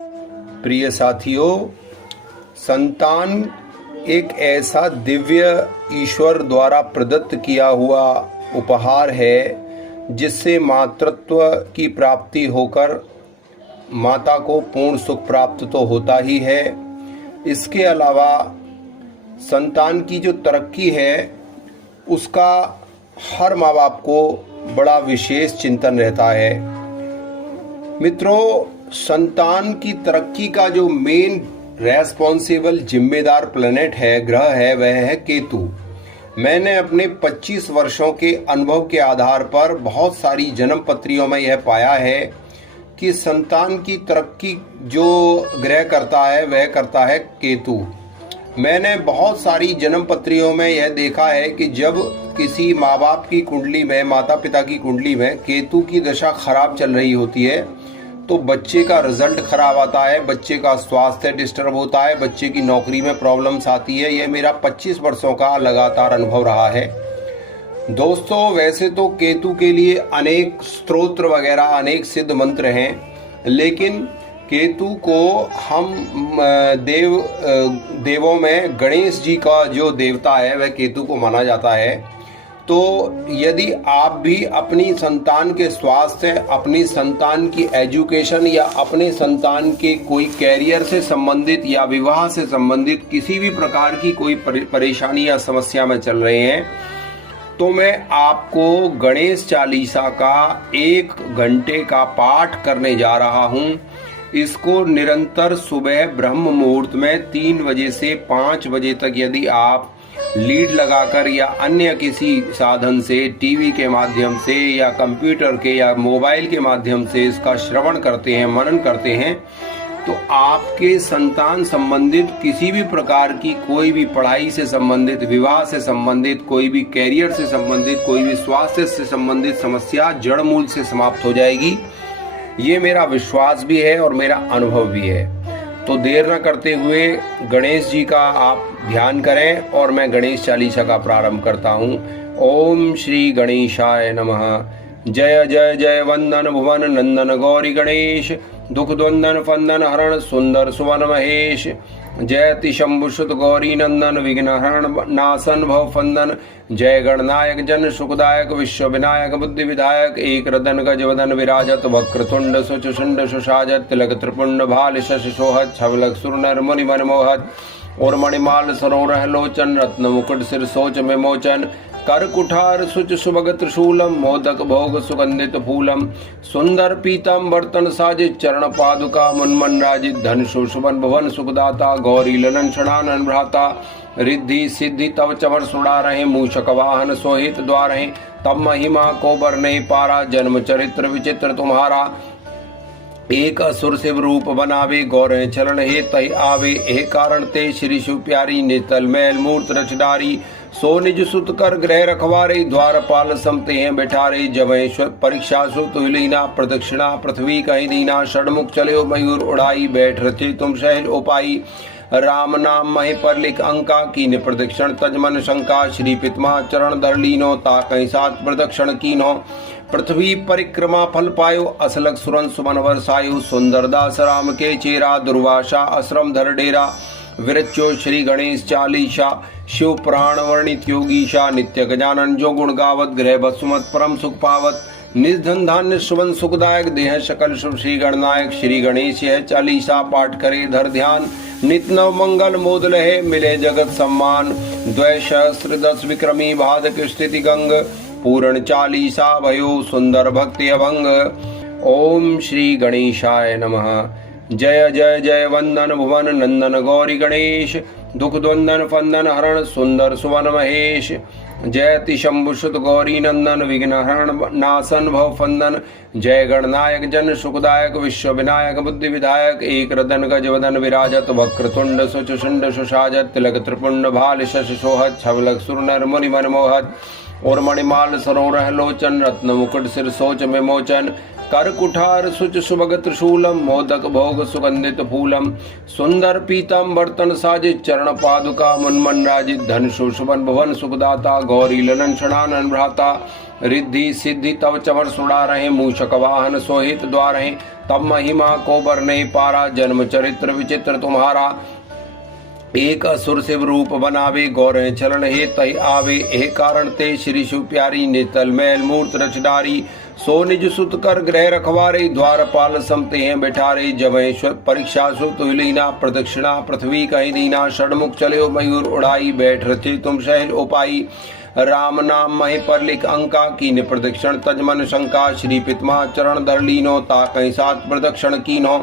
प्रिय साथियों, संतान एक ऐसा दिव्य ईश्वर द्वारा प्रदत्त किया हुआ उपहार है जिससे मातृत्व की प्राप्ति होकर माता को पूर्ण सुख प्राप्त तो होता ही है। इसके अलावा संतान की जो तरक्की है उसका हर माँ बाप को बड़ा विशेष चिंतन रहता है। मित्रों, संतान की तरक्की का जो मेन रेस्पॉन्सिबल जिम्मेदार प्लैनेट है, ग्रह है, वह है केतु। मैंने अपने 25 वर्षों के अनुभव के आधार पर बहुत सारी जन्म पत्रियों में यह पाया है कि संतान की तरक्की जो ग्रह करता है वह करता है केतु। मैंने बहुत सारी जन्म पत्रियों में यह देखा है कि जब किसी माँ बाप की कुंडली में, माता पिता की कुंडली में केतु की दशा खराब चल रही होती है तो बच्चे का रिजल्ट खराब आता है, बच्चे का स्वास्थ्य डिस्टर्ब होता है, बच्चे की नौकरी में प्रॉब्लम्स आती है। यह मेरा 25 वर्षों का लगातार अनुभव रहा है। दोस्तों, वैसे तो केतु के लिए अनेक स्तोत्र वगैरह, अनेक सिद्ध मंत्र हैं, लेकिन केतु को हम देवों में गणेश जी का जो देवता है वह केतु को माना जाता है। तो यदि आप भी अपनी संतान के स्वास्थ्य, अपनी संतान की एजुकेशन या अपने संतान के कोई कैरियर से संबंधित या विवाह से संबंधित किसी भी प्रकार की कोई परेशानी या समस्या में चल रहे हैं तो मैं आपको गणेश चालीसा का 1 घंटे का पाठ करने जा रहा हूं। इसको निरंतर सुबह ब्रह्म मुहूर्त में 3 बजे से 5 बजे तक यदि आप लीड लगाकर या अन्य किसी साधन से, टीवी के माध्यम से या कंप्यूटर के या मोबाइल के माध्यम से इसका श्रवण करते हैं, मनन करते हैं, तो आपके संतान संबंधित किसी भी प्रकार की कोई भी पढ़ाई से संबंधित, विवाह से संबंधित, कोई भी कैरियर से संबंधित, कोई भी स्वास्थ्य से संबंधित समस्या जड़ मूल से समाप्त हो जाएगी। ये मेरा विश्वास भी है और मेरा अनुभव भी है। तो देर न करते हुए गणेश जी का आप ध्यान करें और मैं गणेश चालीसा का प्रारंभ करता हूँ। ओम श्री गणेशाय नमः। जय जय जय वंदन भुवन नंदन गौरी गणेश, दुख द्वंदन फंदन हरण सुंदर सुवन महेश। जयति शंभु सुत गौरी नंदन, विघ्न हरण नासन भव फंदन। जय गणनायक जन सुखदायक, विश्व विनायक बुद्धि विधायक। एक रदन गज वदन विराजत, वक्रतुंड सुचुंड सुषाजत। तिलक त्रिपुंड भाल शश सोहत, छवलक सुर नर मुनि मन मोहत। और मणिमाल सरोरह लोचन, रत्न मुकुट सिर सोच में मोचन। कर कुठार सुच सुभग त्रिशूलम, मोदक भोग सुगंधित फूलम। सुंदर पीतम बर्तन साजित, चरण पादुका मुनमन राजित। धन सुशुभन भवन सुखदाता, गौरी ललन षडानन भ्राता। रिद्धि सिद्धि तव चमर सुड़ा रहे, मूषक वाहन सोहित द्वार हैं। तब महिमा को बरने पारा, जन्म चरित्र विचित्र तुम्हारा। एक असुर शिव रूप बनावे, गौर चरण हे तय आवे। हे कारण ते श्री शिव प्यारी, नितल मैल मूर्त रच डारी। सो निज सुत कर ग्रह रखवारे, द्वारपाल समते हैं बैठारे। जवेश्वर परीक्षा सुत विलीना, प्रदक्षिणा पृथ्वी कहीं दीना। षडमुख चले मयूर उड़ाई, बैठ रचे तुम सहज उपाई। राम नाम मही पर लिख अंका, कीन प्रदक्षिण तज मन शंका। श्री पितमा चरण धर लीनो, ताकहि सात प्रदक्षिण कीनो। पृथ्वी परिक्रमा फल पायो, असलग सुरन सुमन वर्षायु। सुंदर दास राम के चेरा, दुर्वासा आश्रम धर डेरा। विरचो श्री गणेश चालीसा, शिव पुराण वर्णित योगीशा। नित्य गजानन जो गुण गावत, ग्रह बसुमत परम सुख पावत। निज धन धान्य सुवन सुखदायक, देह सकल शुभ श्री गणनायक। श्री गणेश यह चालीसा पाठ करे धर ध्यान। नित नव मंगल मोद लहे, मिले जगत सम्मान। द्वै सहस्र 10 विक्रमी, भादक स्थिति गंग। पूर्ण चालीसा भयो, सुंदर भक्ति अभंग। ओम श्री गणेशाय नमः। जय जय जय वंदन भुवन नंदन गौरी गणेश, दुख द्वंदन फंदन हरण सुंदर सुवन महेश। जयति शंभु सुत गौरी नंदन, विघ्न हरण नासन भव फंदन। जय गणनायक जन सुखदायक, विश्व विनायक बुद्धि विधायक। एक रदन गज वदन विराजत, वक्रतुंड सुचुंड सुषाजत। तिलक त्रिपुंड भाल शश सोहत, छवलक सुर नर मुनि मन मोहत। और मणिमाल सरोरह लोचन, रत्न मुकुट सिर सोच में मोचन। कर कुठार सुच सुभग त्रिशूलम, मोदक भोग सुगंधित फूलम। सुंदर पीतम बर्तन साजित, चरण पादुका मुनमन राजित। धन सुशुभन भवन सुखदाता, गौरी ललन षडानन भ्राता। रिद्धि सिद्धि तव चमर सुड़ा रहे, मूषक वाहन सोहित द्वार हैं। तब महिमा को बर नहीं पारा, जन्म चरित्र विचित्र तुम्हारा। एक असुर शिव रूप बनावे, गौर चरण हे तहि आवे, हे कारण ते श्री शिव प्यारी, नितल मैल मूर्त रच डारी। सो निज सुत कर ग्रह रखवारे, द्वारपाल समते हैं बैठारे। जब परीक्षा सुत लीना, प्रदक्षिणा पृथ्वी कहीं दीना। षडमुख चले मयूर उड़ाई, बैठ रचे तुम सहज उपाई। राम नाम मही पर लिख अंका, कीन प्रदक्षिण तजमन शंका। श्री पितमा चरण धर लीनो, ता कहीं सात प्रदक्षिण कीनो।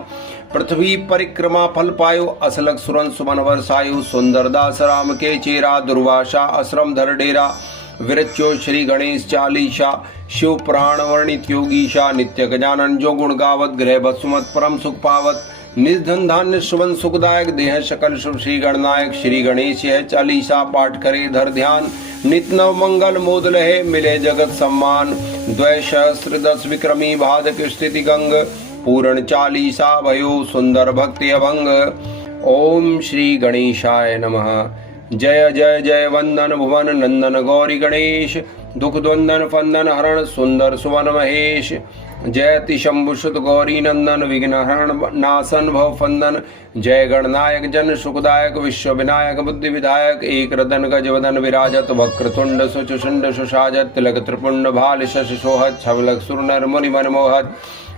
पृथ्वी परिक्रमा फल पायो, असलग सुरन सुमन वर्षायु। सुंदर दास राम के चेरा, दुर्वासा आश्रम धर डेरा। विरच्यो श्री गणेश चालीसा, शिव पुराण वर्णित योगीशा। नित्य गजानन जो गुण गावत, ग्रह बसुमत परम सुख पावत। निर्धन धान्य सुवन सुखदायक, देह सकल शुभ श्री गणनायक। श्री गणेश यह चालीसा पाठ करे धर ध्यान। नित नव मंगल मोद लहे, मिले जगत सम्मान। द्वैसहस्र 10 विक्रमी, भादक स्थिति गंग। पूर्ण चालीसा भयो, सुंदर भक्ति अभंग। ओम श्री गणेशाय नमः। जय जय जय वंदन भुवन नंदन गौरी गणेश। दुख द्वंदन फंदन हरण, सुंदर सुवन महेश। जयति शंभुसुत गौरी नंदन, विघ्न हरण नासन भव फंदन। जय गणनायक जन सुखदायक, विश्व विनायक बुद्धि विधायक। एक रदन गज वदन विराजत, वक्रतुंड सुचुंड सुशाजत। तिलक त्रिपुंड भाल शश सोहत, छवलक सुर नर मुनि मन मोहत।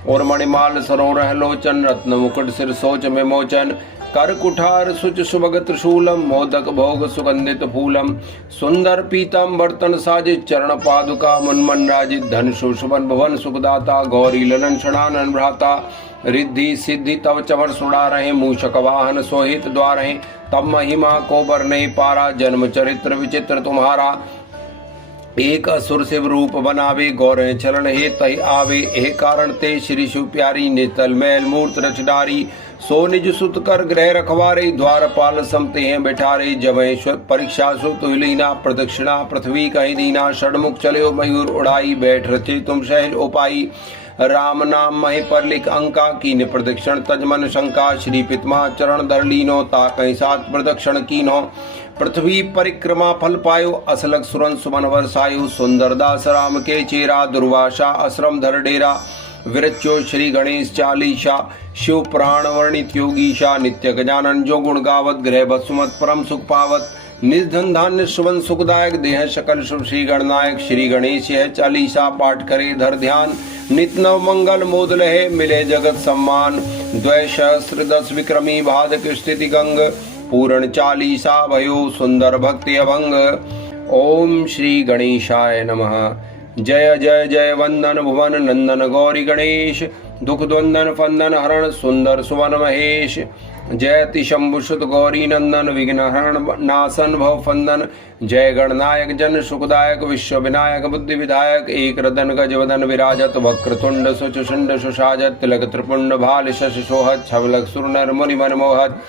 और मणिमाल सरोरह लोचन, रत्न मुकुट सिर सोच में मोचन। कर कुठार सुच सुभग त्रिशूलम, मोदक भोग सुगंधित फूलम। सुंदर पीतम बर्तन साजित, चरण पादुका मुनमन राजित। धन सुशुभन भवन सुखदाता, गौरी ललन षडानन भ्राता। रिद्धि सिद्धि तव चवर सुड़ा रहे, मूषक वाहन सोहित द्वार। तब महिमा को बर नहीं पारा, जन्म चरित्र विचित्र तुम्हारा। एक असुर शिव रूप बनावे, गौर चरण हे तहि आवे। हे कारण ते श्री शिव प्यारी, नितल मैल मूर्त रच डारी। सो निज सुत कर ग्रह रखवारे, द्वारपाल समते हैं बैठारे। जब परीक्षा सुत लीना, प्रदक्षिणा पृथ्वी कहीं दीना। षडमुख चले मयूर उड़ाई, बैठ रचे तुम सहज उपाई। राम नाम मही पर लिख अंका, कीन प्रदक्षिण तजमन शंका। श्री पितमा चरण धर लीनो, ता कहीं सात प्रदक्षिण कीनो। पृथ्वी परिक्रमा फल पायो, असलग सुरन सुमन वर्षायु। सुंदर दास राम के चेरा, दुर्वासा आश्रम धर डेरा। विरच्यो श्री गणेश चालीसा, शिव पुराण वर्णित योगीशा। नित्य गजानन जो गुण गावत, ग्रह बसुमत परम सुख पावत। निर्धन धान्य सुवन सुखदायक, देह सकल शुभ श्री गणनायक। श्री गणेश यह चालीसा पाठ करे धर ध्यान। नित नव मंगल मोद लहे, मिले जगत सम्मान। द्वैसहस्र 10 विक्रमी, भादक स्थिति गंग। पूर्ण चालीसा भयो, सुंदर भक्ति अभंग। ओम श्री गणेशाय नमः। जय जय जय वंदन भुवन नंदन गौरी गणेश। दुख द्वंदन फंदन हरण, सुंदर सुवन महेश। जयति शंभुसुत गौरी नंदन, विघ्न हरण नासन भव फंदन। जय गणनायक जन सुखदायक, विश्व विनायक बुद्धि विधायक। एक रदन गज वदन विराजत, वक्रतुंड सुचुंड सुशाजत। तिलक त्रिपुंड भाल शश सोहत, छवलक सुर नर मुनि मन मोहत।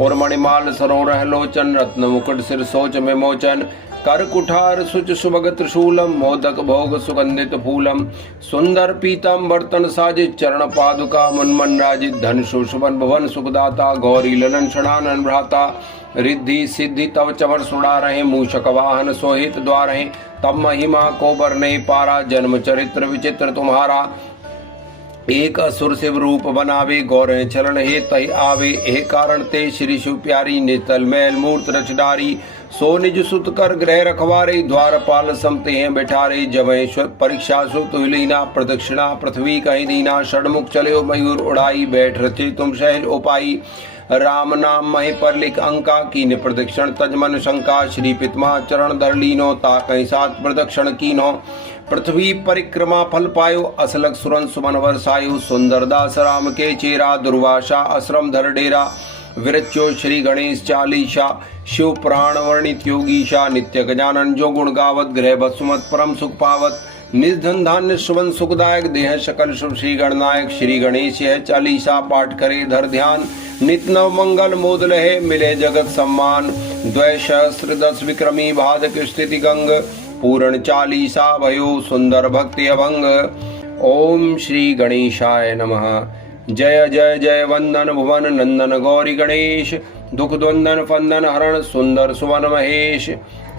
और मणिमाल सरोरह लोचन, रत्न मुकुट सिर सोच में मोचन। कर कुठार सुच सुभग त्रिशूलम, मोदक भोग सुगंधित फूलम। सुंदर पीतम बर्तन साजित, चरण पादुका मुनमन राजित। धन सुशुभन भवन सुखदाता, गौरी ललन षडानन भ्राता। रिद्धि सिद्धि तव चवर सुड़ा रहे, मूषक वाहन सोहित द्वार। तब महिमा को बर नहीं पारा, जन्म चरित्र विचित्र तुम्हारा। एक असुर शिव रूप बनावे, गौर चरण हे तहि आवे। हे कारण ते श्री शिव प्यारी, नितल मैल मूर्त रच डारी। सो निज सुत कर ग्रह रखवारे, द्वारपाल समते हैं बैठारे। जब परीक्षा सुत लीना, प्रदक्षिणा पृथ्वी कहीं दीना। षडमुख चले मयूर उड़ाई, बैठ रचे तुम सहज उपाई। राम नाम मही पर लिख अंका, कीन प्रदक्षिण तजमन शंका। श्री पितमा चरण धर लीनो, ता कहीं सात प्रदक्षिण कीनो। पृथ्वी परिक्रमा फल पायो, असलग सुरन सुमन वर्षायु। सुंदर दास राम के चेरा, दुर्वासा आश्रम धर डेरा। विरच्यो श्री गणेश चालीसा, शिव पुराण वर्णित योगीशा। नित्य गजानन जो गुण गावत, ग्रह बसुमत परम सुख पावत। निर्धन धान्य सुवन सुखदायक, देह सकल शुभ श्री गणनायक। श्री गणेश यह चालीसा पाठ करे धर ध्यान। नित नव मंगल मोद लहे, मिले जगत सम्मान। द्वैसहस्र 10 विक्रमी, भादक स्थिति गंग। पूर्ण चालीसा भयो, सुंदर भक्ति अभंग। ओम श्री गणेशाय नमः। जय जय जय वंदन भुवन नंदन गौरी गणेश। दुख द्वंदन फंदन हरण सुंदर सुवन महेश।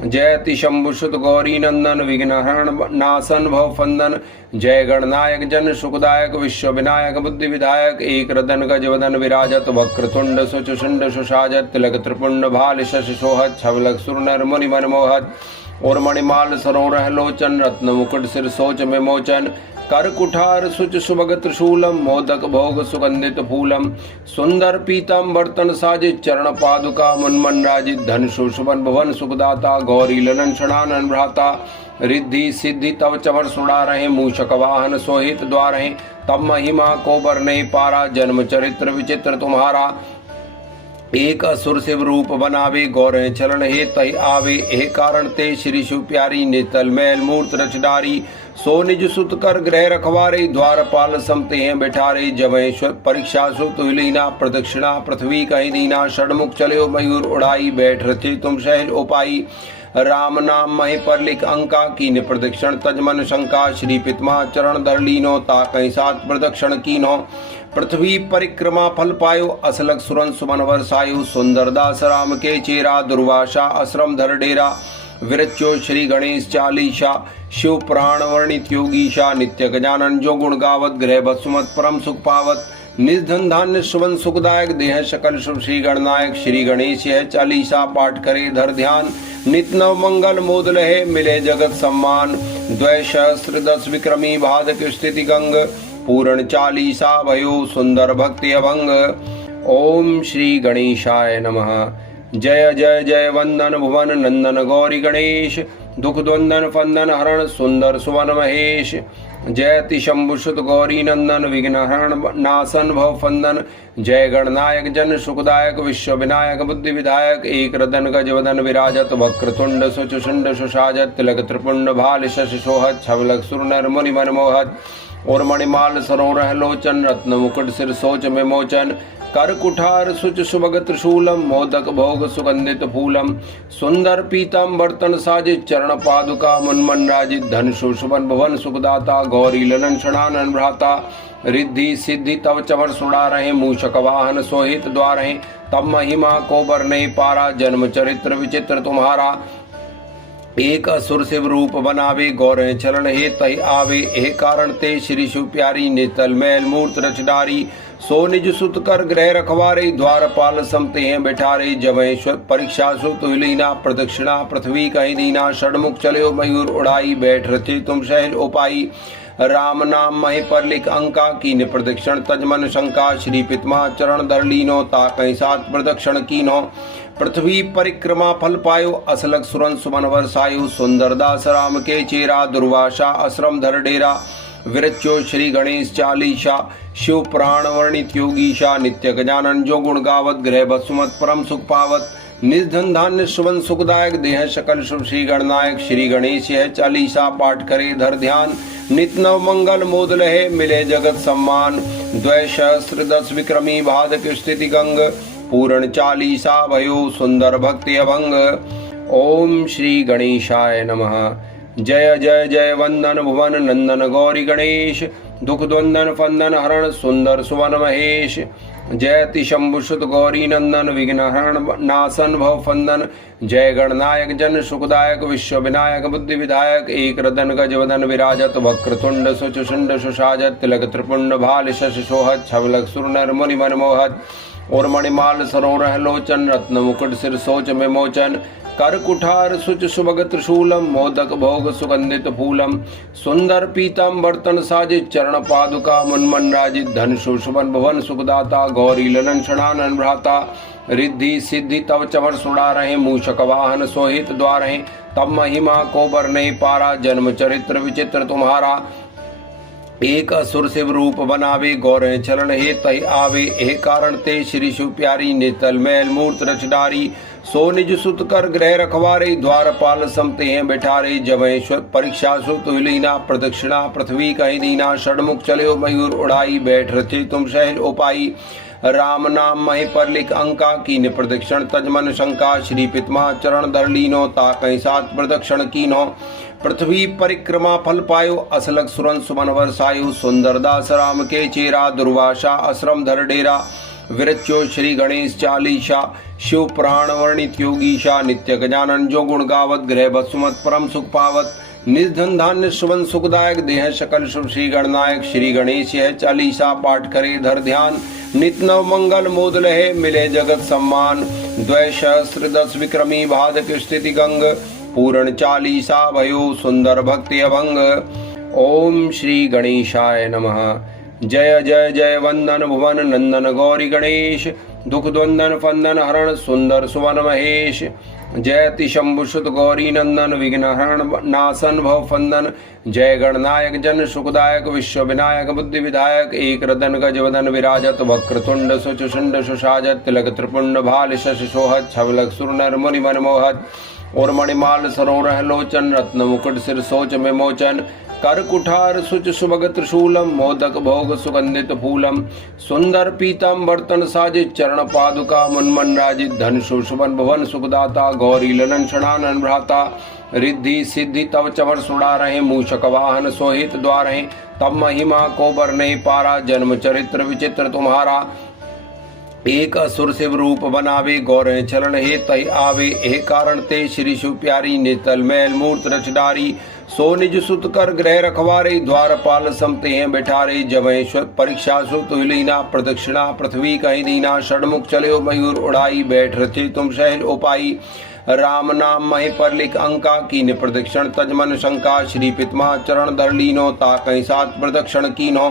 जयति शंभुसुत गौरी नंदन विघ्न हरण नासन भव फंदन। जय गणनायक जन सुखदायक विश्व विनायक बुद्धि विधायक। एक रदन गज वदन विराजत वक्रतुंड सुचुंड सुषाजत तिलक त्रिपुंड भाल शश सोहत छवलक सुरनर मुनि मन मोहत। और मणिमाल सरोरह लोचन रत्न मुकुट सिर सोच में मोचन। कर कुठार सुच सुभग त्रिशूलम मोदक भोग सुगंधित फूलम। सुंदर पीतम बर्तन साजित चरण पादुका मुनमन राजित। धन सुशुभन भवन सुखदाता गौरी ललन षडानन भ्राता। रिद्धि सिद्धि तव चमर सुड़ा रहे मूषक वाहन सोहित द्वार हैं। तब महिमा को बर नहीं पारा जन्म चरित्र विचित्र तुम्हारा। एक असुर शिव रूप बनावे गौर चरण हे तहि आवे। हे कारण ते श्री शिव प्यारी नितल मैल मूर्त रचडारी। सो निज सुत कर ग्रह रखवारे द्वारपाल समते हैं बैठारे। जवेश्वर परीक्षा सुत लीना प्रदक्षिणा पृथ्वी कहीं दीना। षडमुख चले मयूर उड़ाई बैठ रचे तुम सहज उपाई। राम नाम मही पर लिख अंका कीन प्रदक्षिण तजमन शंका। श्री पितमा चरण धर लीनो ता कहीं सात प्रदक्षिण कीनो। पृथ्वी परिक्रमा फल पायो असलग सुरन सुमन वर्षायु। सुंदर दास राम के चेरा दुर्वासा आश्रम धर डेरा। विरच्यो श्री गणेश चालीसा शिव पुराण वर्णित योगीशा। नित्य गजानन जो गुण गावत ग्रह बसुमत परम सुख पावत। निर्धन धान्य सुवन सुखदायक देह सकल शुभ श्री गणनायक। श्री गणेश यह चालीसा पाठ करे धर ध्यान। नित नव मंगल मोद लहे मिले जगत सम्मान। द्वैसहस्त्र 10 विक्रमी भादक स्थिति गंग। पूर्ण चालीसा भयो सुंदर भक्ति अभंग। ओम श्री गणेशाय नमः। जय जय जय वंदन भुवन नंदन गौरी गणेश। दुख द्वंदन फंदन हरण सुंदर सुवन महेश। जयति शंभुसुत गौरी नंदन विघ्न हरण नासन भव फंदन। जय गणनायक जन सुखदायक विश्व विनायक बुद्धि विधायक। एक रदन गज वदन विराजत वक्रतुंड सुचुंड सुषाजत तिलक त्रिपुंड भाल शश सोहत छवलक सुरनर मुनि मन मोहत। और मणिमाल सरोरह लोचन रत्न मुकुट सिर सोच में मोचन। कर कुठार सुच सुभग त्रिशूलम मोदक भोग सुगंधित फूलम। सुंदर पीतम बर्तन साजित चरण पादुका मुनमन राजित। धन सुशुभन भवन सुखदाता गौरी ललन षडानन भ्राता। रिद्धि सिद्धि तव चमर सुड़ा रहे मूषक वाहन सोहित द्वार हैं। तब महिमा को बर नहीं पारा जन्म चरित्र विचित्र तुम्हारा। एक असुर शिव रूप बनावे गौर चरण हे तहि आवे। हे कारण ते श्री शिव प्यारी नितल मैल मूर्त रचडारी। सो निज सुत कर ग्रह रखवारे द्वारपाल समते हैं बैठारे। जवेश्वर परीक्षा सुत लीना प्रदक्षिणा पृथ्वी कहीं दीना। षडमुख चले मयूर उड़ाई बैठ रचे तुम सहज उपाई। राम नाम मही पर लिख अंका कीन प्रदक्षिण तजमन शंका। श्री पितमा चरण धर लीनो ता कहीं सात प्रदक्षिण कीनो। पृथ्वी परिक्रमा फल पायो असलग सुरन सुमन वर्षायु। सुंदर दास राम के चेरा दुर्वासा आश्रम धर डेरा। विरच्यो श्री गणेश चालीसा शिव पुराण वर्णित योगीशा। नित्य गजानन जो गुण गावत ग्रह बसुमत परम सुख पावत। निर्धन धान्य सुवन सुखदायक देह सकल शुभ श्री गणनायक। श्री गणेश यह चालीसा पाठ करे धर ध्यान। नित नव मंगल मोद लहे मिले जगत सम्मान। द्वैसहस्त्र 10 विक्रमी भादक स्थिति गंग। पूर्ण चालीसा भयो सुंदर भक्ति अभंग। ओम श्री गणेशाय नमः। जय जय जय वंदन भुवन नंदन गौरी गणेश। दुख द्वंदन फंदन हरण सुंदर सुवन महेश। जयति शंभुसुत गौरी नंदन विघ्न हरण नासन भव फंदन। जय गणनायक जन सुखदायक विश्व विनायक बुद्धि विधायक। एक रदन गज वदन विराजत वक्रतुंड सुचुंड सुषाजत तिलक त्रिपुंड भाल शश सोहत छवलक सुरनर मुनि मन मोहत। और मणिमाल सरोरह लोचन रत्न मुकुट सिर सोच में मोचन। कर कुठार सुच सुभग त्रिशूलम मोदक भोग सुगंधित फूलम। सुंदर पीतम बर्तन साजित चरण पादुका मुनमन राजित। धन सुशुभन भवन सुखदाता गौरी ललन षडानन भ्राता। रिद्धि सिद्धि तव चमर सुड़ा रहे मूषक वाहन सोहित द्वार हैं। तब महिमा को बर नहीं पारा जन्म चरित्र विचित्र तुम्हारा। एक असुर शिव रूप बनावे गौर चरण हे तहि आवे। हे कारण ते श्री शिव प्यारी नितल मैल मूर्त रचडारी। सो निज सुत कर ग्रह रखवारे द्वारपाल समते हैं बैठारे। जवेश्वर परीक्षा सुत लीना प्रदक्षिणा पृथ्वी कहीं दीना। षडमुख चले मयूर उड़ाई बैठ रचे तुम सहज उपाई। राम नाम मही पर लिख अंका कीन प्रदक्षिण तजमन शंका। श्री पितमा चरण धर लीनो ता कहीं सात प्रदक्षिण कीनो। पृथ्वी परिक्रमा फल पायो असलग सुरन सुमन वर्षायु। सुंदर दास राम के चेरा दुर्वासा आश्रम धर डेरा। विरच्यो श्री गणेश चालीसा शिव पुराण वर्णित योगीशा नित्य गजानन जो गुण गावत ग्रह बसुमत परम सुख पावत निर्धन धान्य सुवन सुखदायक देह सकल शुभ श्री गणनायक श्री गणेश यह चालीसा पाठ करे धर ध्यान नित नव मंगल मोद लहे मिले जगत सम्मान द्वै सहस्त्र 10 विक्रमी भादक स्थिति गंग पूर्ण चालीसा भयो सुंदर भक्ति अभंग। ओम श्री गणेशाय नमः। जय जय जय वंदन भुवन नंदन गौरी गणेश दुख द्वंदन फंदन हरण सुंदर सुवन महेश जयति शंभुसुत गौरी नंदन विघ्न हरण नासन भव फंदन जय गणनायक जन सुखदायक विश्व विनायक बुद्धि विधायक एक रदन गज वदन विराजत वक्रतुंड सुचुंड सुषाजत तिलक त्रिपुंड भाल शश सोहत छवलक सुर नर मुनि मन मोहत और मणिमाल सरोरह लोचन रत्न मुकुट सिर सोच में मोचन कर कुठार सुच सुभग त्रिशूलम मोदक भोग सुगंधित फूलम सुंदर पीतम बर्तन साजित चरण पादुका मुनमन राजित धन सुशुभन भवन सुखदाता गौरी ललन षडानन भ्राता रिद्धि सिद्धि तव चवर सुड़ा रहे मूषक वाहन सोहित द्वार तब महिमा को बर नहीं पारा जन्म चरित्र विचित्र तुम्हारा एक असुर शिव रूप बनावे गौर चरण हे तय आवे हे कारण ते श्री शिव प्यारी नितल मैल मूर्त रचडारी सो निज सुत कर ग्रह रखवारे द्वारपाल समते हैं बैठारे जवेश्वर परीक्षा सुत लीना प्रदक्षिणा पृथ्वी कहीं दीना षडमुख चले मयूर उड़ाई बैठ रचे तुम सहज उपाई राम नाम मही पर लिख अंका की प्रदक्षिण तजमन शंका श्री पितमा चरण धर लीनो ता कहीं सात प्रदक्षिण कीनो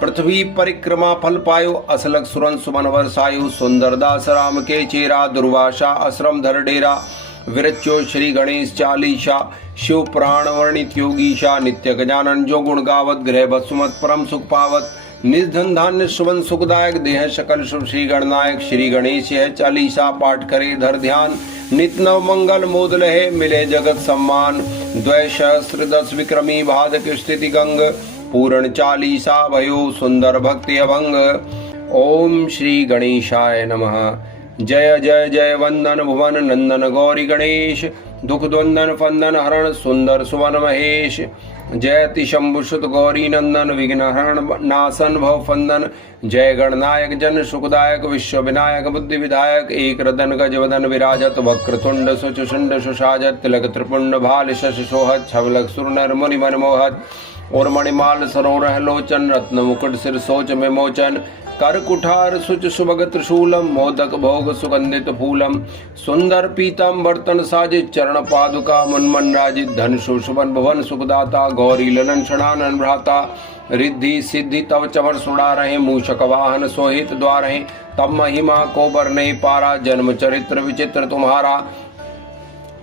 पृथ्वी परिक्रमा फल पायो असलक सुरन सुमन वर्षायु सुंदर दास राम के चेरा दुर्वासा आश्रम धर डेरा विरच्यो श्री गणेश चालीसा शिव पुराण वर्णित योगीशा नित्य गजानन जो गुण गावत ग्रह बसुमत परम सुख पावत निर्धन धान्य सुवन सुखदायक देह सकल शुभ श्री गणनायक श्री गणेश यह चालीसा पाठ करे धर ध्यान नित नव मंगल मोद लहे मिले जगत सम्मान द्वै सहस्त्र 10 विक्रमी भादक स्थिति गंग पूर्ण चालीसा भयो सुंदर भक्ति अभंग। ओम श्री गणेशाय नमः। जय जय जय वंदन भुवन नंदन गौरी गणेश दुख द्वंदन फंदन हरण सुंदर सुवन महेश जयति शंभुसुत गौरी नंदन विघ्न हरण नासन भव फंदन जय गणनायक जन सुखदायक विश्व विनायक बुद्धि विधायक एक रदन गज वदन विराजत वक्रतुंड सुचुंड सुषाजत तिलक त्रिपुंड भाल शश सोहत छवलक सुर नर मुनि मन मोहत और मणिमाल सरोरह लोचन रत्न मुकुट सिर सोच में मोचन कर कुठार सुच सुभग त्रिशूलम मोदक भोग सुगंधित फूलम सुंदर पीतम बर्तन साजित चरण पादुका मुनमन राजित धन सुशुभन भवन सुखदाता गौरी ललन षडानन भ्राता रिद्धि सिद्धि तव चवर सुड़ा रहे मूषक वाहन सोहित द्वार तब महिमा को बर नहीं पारा जन्म चरित्र विचित्र तुम्हारा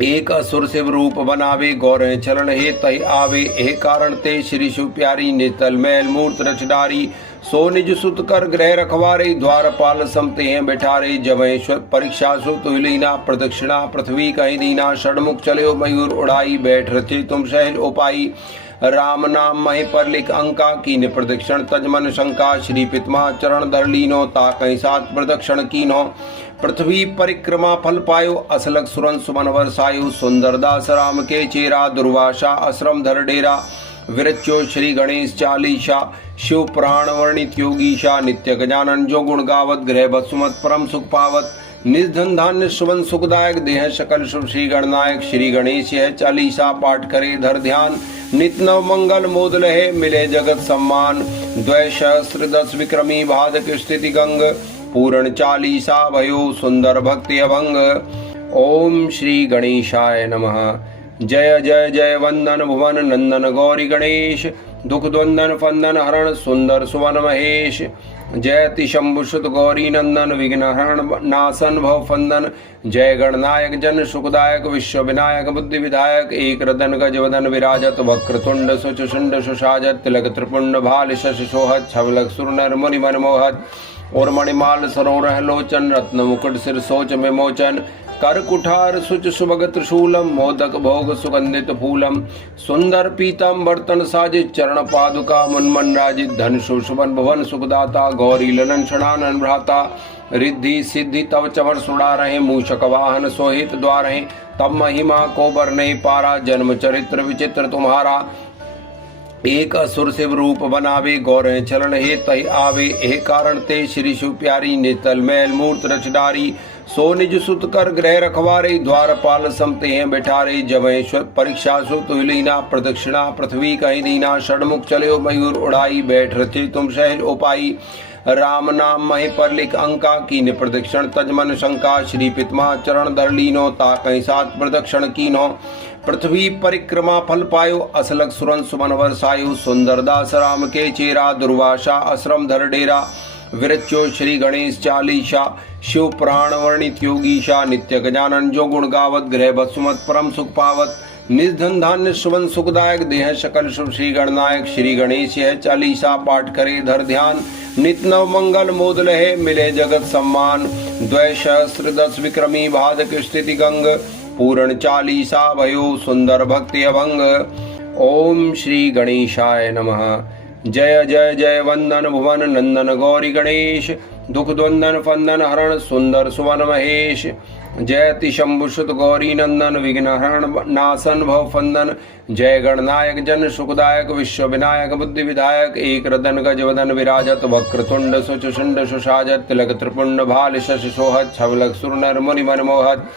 एक असुर शिव रूप बनावे गौर चरण हे तय आवे हे कारण ते श्री शिव प्यारी नितल मैल मूर्त रचडारी सो निज सुत कर ग्रह रखवारे द्वारपाल समते हैं बैठारे जवेश्वर परीक्षा सुत लीना प्रदक्षिणा पृथ्वी कहीं दीना षडमुख चले मयूर उड़ाई बैठ रचे तुम सहज उपाई राम नाम मही पर लिख अंका की प्रदक्षिण तजमन शंका श्री पितमा चरण धर लीनो ता कहीं सात प्रदक्षिण कीनो पृथ्वी परिक्रमा फल पायो असलक सुरन सुमन वर्षायु सुंदर दास राम के चेरा दुर्वासा आश्रम धर डेरा विरच्यो श्री गणेश चालीसा शिव पुराण वर्णित योगीशा नित्य गजानन जो गुण गावत ग्रह बसुमत परम सुख पावत निर्धन धान्य सुवन सुखदायक देह सकल शुभ श्री गणनायक श्री गणेश यह चालीसा पाठ करे धर ध्यान नित नव मंगल मोद लहे मिले जगत सम्मान द्वै सहस्त्र 10 विक्रमी भादक स्थिति गंग पूर्ण चालीसा भयो सुंदर भक्ति अभंग। ओम श्री गणेशाय नमः। जय जय जय वंदन भुवन नंदन गौरी गणेश दुख द्वंदन फंदन हरण सुंदर सुवन महेश जयति शंभुसुत गौरी नंदन विघ्न हरण नासन भव फंदन जय गणनायक जन सुखदायक विश्व विनायक बुद्धि विधायक एक रदन गज वदन विराजत वक्रतुंड सुचुंड सुषाजत तिलक त्रिपुंड भाल शश सोहत छवलक सुर नर मुनि मन मोहत और मणिमाल सरोरह लोचन रत्न मुकुट सिर सोच में मोचन कर कुठार सुच सुभग त्रिशूलम मोदक भोग सुगंधित फूलम सुंदर पीतम बर्तन साजित चरण पादुका मुनमन राजित धन सुशुभन भवन सुखदाता गौरी ललन षडानन भ्राता रिद्धि सिद्धि तव चवर सुड़ा रहे मूषक वाहन सोहित द्वार तब महिमा को बर नहीं पारा जन्म चरित्र विचित्र तुम्हारा एक असुर शिव रूप बनावे गौर चरण हे तय आवे हे कारण ते श्री शिव प्यारी नितल मैल मूर्त रचडारी सो निज सुत कर ग्रह रखवारे द्वारपाल समते हैं बैठारे जवेश्वर परीक्षा सुत विलीना प्रदक्षिणा पृथ्वी कहीं दीना षडमुख चलो मयूर उड़ाई बैठ रचे तुम सहज उपाई राम नाम मही पर लिख अंका की प्रदक्षिण तजमन शंका श्री पितमा चरण धर लीनो ता कहीं सात प्रदक्षिण कीनो पृथ्वी परिक्रमा फल पायो असलग सुरन सुमन वर्षायु सुंदर दास राम के चेरा दुर्वासा आश्रम धर डेरा विरच्यो श्री गणेश चालीसा शिव पुराण वर्णित योगीशा नित्य गजानन जो गुण गावत ग्रह बसुमत परम सुख पावत निर्धन धान्य सुवन सुखदायक देह सकल शुभ श्री गणनायक श्री गणेश है चालीसा पाठ करे धर ध्यान नित नव मंगल मोद लहे मिले जगत सम्मान द्वैसहस्र 10 विक्रमी भादक स्थिति गंग पूर्ण चालीसा भयो सुंदर भक्ति अभंग। ओम श्री गणेशाय नमः। जय जय जय वंदन भुवन नंदन गौरी गणेश दुख द्वंदन फंदन हरण सुंदर सुवन महेश जयति शंभुसुत गौरी नंदन विघ्न हरण नासन भव फंदन जय गणनायक जन सुखदायक विश्व विनायक बुद्धि विधायक एक रदन गजवदन विराजत वक्रतुंड सुचुंड सुषाजत तिलक त्रिपुंड भाल शश सोहत छवलक सुरनर मुनि मन मोहत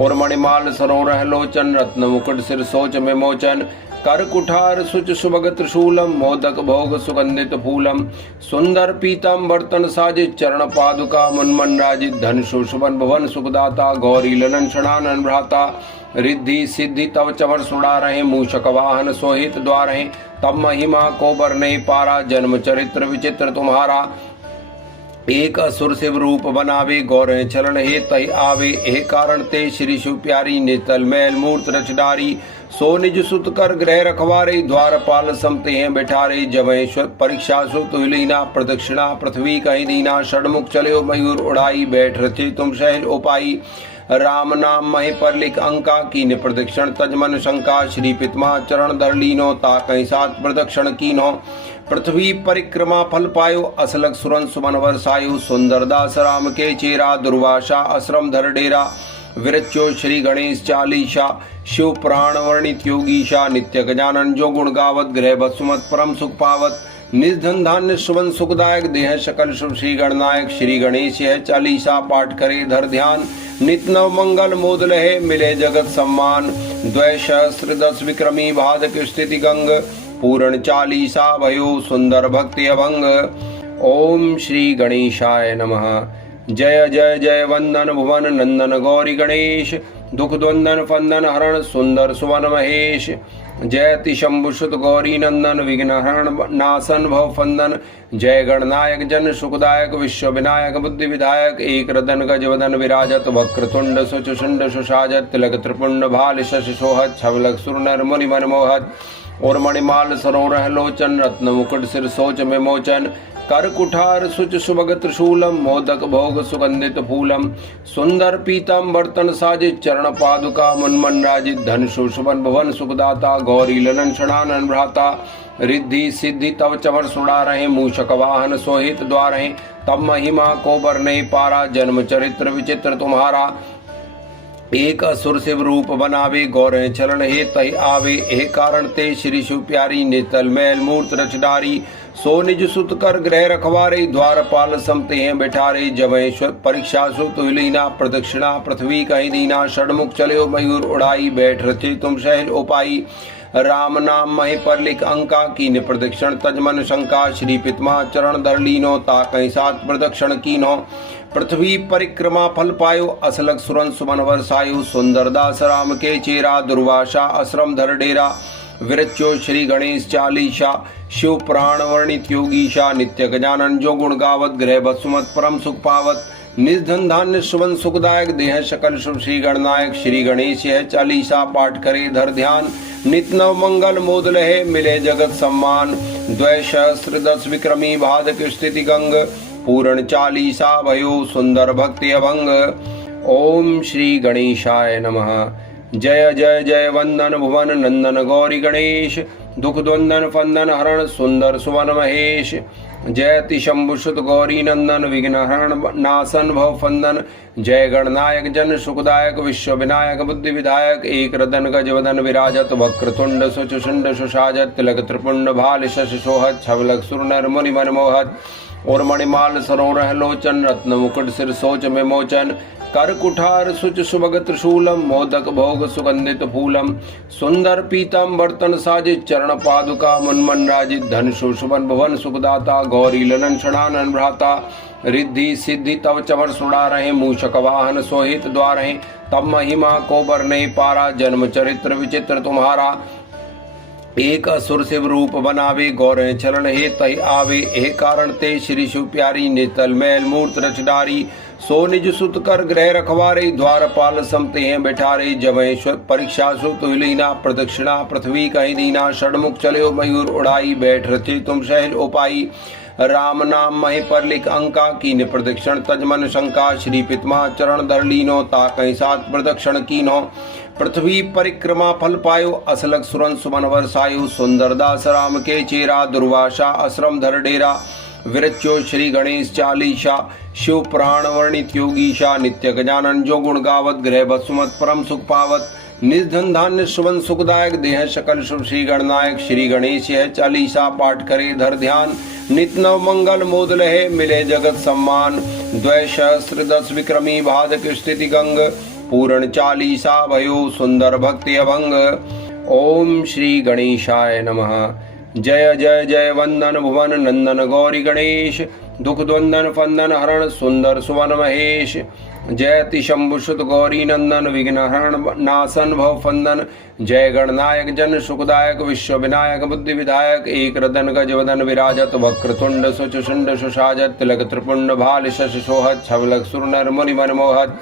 और मणिमाल सरोरह लोचन रत्न मुकुट सिर सोच में मोचन कर कुठार सुच सुभग त्रिशूलम मोदक भोग सुगंधित फूलम सुंदर पीतम बर्तन साजित चरण पादुका मुनमन राजित धन सुशुभन भवन सुखदाता गौरी ललन षडानन भ्राता रिद्धि सिद्धि तव चवर सुड़ा रहे मूषक वाहन सोहित द्वार हैं तब महिमा को बर नहीं पारा जन्म चरित्र विचित्र तुम्हारा एक असुर शिव रूप बनावे गौर चरण हे तय आवे हे कारण ते श्री शिव प्यारी नितल मैल मूर्त रचडारी सो निज सुत कर ग्रह रखवारे द्वारपाल समते हैं बैठारे जवेश्वर परीक्षा सुत विलीना प्रदक्षिणा पृथ्वी कहीं दीना षडमुख चलो मयूर उड़ाई बैठ रचे तुम सहज उपाई राम नाम मही पर लिख अंका की प्रदक्षिण तजमन शंका श्री पितमा चरण धर लीनो ता कहीं सात प्रदक्षिण कीनो पृथ्वी परिक्रमा फल पायो असलग सुरन सुमन वर्षायु सुंदर दास राम के चेरा दुर्वासा आश्रम धर डेरा विरच्यो श्री गणेश चालीसा शिव पुराण वर्णित योगीशा नित्य गजानन जो गुण गावत ग्रह बसुमत परम सुख पावत निर्धन धान्य सुवन सुखदायक देह सकल शुभ श्री गणनायक श्री गणेश है चालीसा पाठ करे धर ध्यान नित नव मंगल मोद लहे मिले जगत सम्मान द्वैसहस्र 10 विक्रमी भादक स्थिति गंग पूर्ण चालीसा भयो सुंदर भक्ति अभंग। ओम श्री गणेशाय नमः। जय जय जय वंदन भुवन नंदन गौरी गणेश दुख द्वंदन फंदन हरण सुंदर सुवन महेश जयति शंभुसुत गौरी नंदन विघ्न हरण नासन भव फंदन जय गणनायक जन सुखदायक विश्व विनायक बुद्धि विधायक एक रदन गजवदन विराजत वक्रतुंड सुचुंड सुषाजत तिलक त्रिपुंड भाल शश सोहत छवलक सुरनर मुनि मन मोहत और मणिमाल सरोरह लोचन रत्न मुकुट सिर सोच में मोचन कर कुठार सुच सुभग त्रिशूलम मोदक भोग सुगंधित फूलम सुंदर पीतम बर्तन साजित चरण पादुका मुनमन राजित धन सुशुभन भवन सुखदाता गौरी ललन षडानन भ्राता रिद्धि सिद्धि तव चवर सुड़ा रहे मूषक वाहन सोहित द्वार हैं तब महिमा को बर नहीं पारा जन्म चरित्र विचित्र तुम्हारा एक असुर शिव रूप बनावे गौर चरण हे तय आवे हे कारण ते श्री शिव प्यारी नितल मैल मूर्त रचडारी सो निज सुत कर ग्रह रखवारे द्वारपाल समते हैं बैठारे जवेश्वर परीक्षा सुत विलीना प्रदक्षिणा पृथ्वी कहीं दीना षडमुख चलो मयूर उड़ाई बैठ रचे तुम सहज उपाई राम नाम मही पर लिख अंका की प्रदक्षिण तजमन शंका श्री पितमा चरण धर लीनो ता कहीं सात प्रदक्षिण कीनो पृथ्वी परिक्रमा फल पायो असलग सुरन सुमन वर्षायु सुंदर दास राम के चेरा दुर्वासा आश्रम धर डेरा विरच्यो श्री गणेश चालीसा शिव पुराण वर्णित योगीशा नित्य गजानन जो गुण गावत ग्रह बसुमत परम सुख पावत निर्धन धान्य सुवन सुखदायक देह सकल शुभ श्री गणनायक श्री गणेश है चालीसा पाठ करे धर ध्यान नित नव मंगल मोद लहे मिले जगत सम्मान द्वैसहस्र 10 विक्रमी भादक स्थिति गंग पूर्ण चालीसा भयो सुंदर भक्ति अभंग। ओम श्री गणेशाय नमः। जय जय जय वंदन भुवन नंदन गौरी गणेश दुख द्वंदन फंदन हरण सुंदर सुवन महेश जयति शंभुसुत गौरी नंदन विघ्नहरण नाशन भव फंदन। जय गणनायक जन सुखदायक विश्व विनायक बुद्धि विधायक। एक रदन गजवदन विराजत वक्रतुंड सुचुंड सुषाजत तिलक त्रिपुंड भाल शश सोहत छवलक सुर नर मुनि मन मोहत। और मणिमाल सरोरह लोचन रत्न मुकुट सिर सोच में मोचन। कर कुठार सुच सुभग त्रिशूलम मोदक भोग सुगंधित फूलम। सुंदर पीतम बर्तन साजित चरण पादुका मुनमन राजित। धन सुशुभन भवन सुखदाता गौरी ललन षडानन भ्राता। रिद्धि सिद्धि तव चवर सुड़ा रहे मूषक वाहन सोहित द्वार। तब महिमा को बरने पारा जन्म चरित्र विचित्र तुम्हारा। एक असुर शिव रूप बनावे गौर चरण हे तय आवे। हे कारण ते श्री शिव प्यारी नितल मैल मूर्त रचडारी। सो निज सुत कर ग्रह रखवारे द्वारपाल समते हैं बैठारे। जवेश्वर परीक्षा सुत लीना प्रदक्षिणा पृथ्वी कहीं दीना। षडमुख चले मयूर उड़ाई बैठ रचे तुम सहज उपाई। राम नाम महे पर लिख अंका कीन प्रदक्षिण तजमन शंका। श्री पितमा चरण धर लीनो ता कहीं सात प्रदक्षिण कीनो। पृथ्वी परिक्रमा फल पायो असलग सुरन सुमन वर्षायु। सुंदर दास राम के चेरा दुर्वासा आश्रम धर डेरा। विरच्यो श्री गणेश चालीसा शिव पुराण वर्णित योगीशा। नित्य गजानन जो गुण गावत गृह बसुमत परम सुख पावत। निधन धान्य सुवन सुखदायक देह सकल शुभ श्री गणनायक। श्री गणेश है चालीसा पाठ करे धर ध्यान। नित नव मंगल मोद लहे मिले जगत सम्मान। द्वै सहस्र 10 विक्रमी भादक स्थिति गंग। पूर्ण चालीसा भयो सुंदर भक्ति अभंग। ओम श्री गणेशाय नमः। जय जय जय वंदन भुवन नंदन गौरी गणेश। दुख द्वंदन फंदन हरण सुंदर सुवन महेश। जयति शंभुसुत गौरी नंदन विघ्नहरण नाशन भव फंदन। जय गणनायक जन सुखदायक विश्व विनायक बुद्धि विधायक। एक रदन गजवदन विराजत वक्रतुंड सुचुंड सुषाजत तिलक त्रिपुंड भाल शश सोहत छवलक सुर नर मुनि मन मोहत।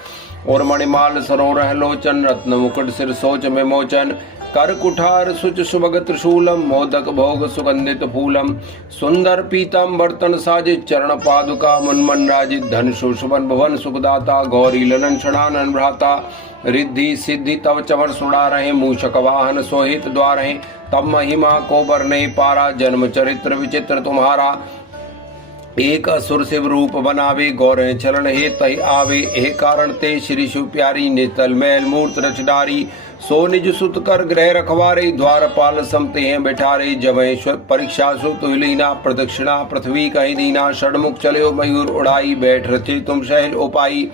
और मणिमाल सरोरह लोचन रत्न मुकुट सिर सोच में मोचन। कर कुठार सुच सुभग त्रिशूलम मोदक भोग सुगंधित फूलम। सुंदर पीतम बर्तन साजित चरण पादुका मुनमन राजित। धन सुशुभन भवन सुखदाता गौरी ललन षडानन भ्राता। रिद्धि सिद्धि तव चवर सुड़ा रहे मूषक वाहन सोहित द्वार। तब महिमा को बरने पारा जन्म चरित्र विचित्र तुम्हारा। एक असुर शिव रूप बनावे गौर चरण हे तय आवे। हे कारण ते श्री शिव प्यारी नितल मैल मूर्त रचडारी। सो निज सुत कर ग्रह रखवारे द्वारपाल समते हैं बैठारे। जवेश्वर परीक्षा सुत लीना प्रदक्षिणा पृथ्वी कहीं दीना। षडमुख चले मयूर उड़ाई बैठ रचे तुम सहज उपाई।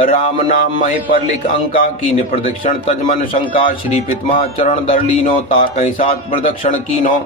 राम नाम महे पर लिख अंका कीन प्रदक्षिण तजमन शंका। श्री पितमा चरण धर लीनो ता कहीं सात प्रदक्षिण कीनो।